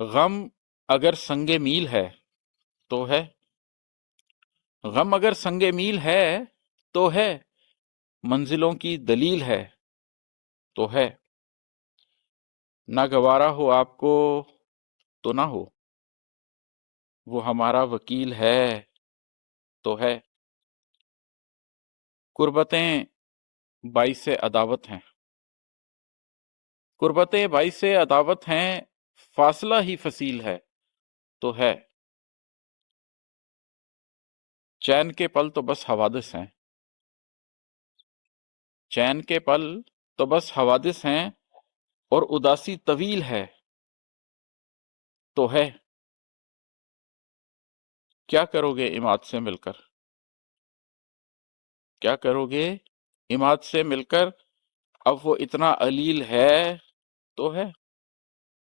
गम अगर संगे मील है तो है। गम अगर संगे मील है तो है। मंजिलों की दलील है तो है। ना गवारा हो आपको तो ना हो, वो हमारा वकील है तो है। कुर्बतें बाई से अदावत हैं। कुर्बतें बाई से अदावत हैं, फासला ही फसील है तो है। चैन के पल तो बस हवादिस हैं। चैन के पल तो बस हवादिस हैं, और उदासी तवील है तो है। क्या करोगे इमाद से मिलकर? क्या करोगे इमाद से मिलकर? अब वो इतना अलील है तो है।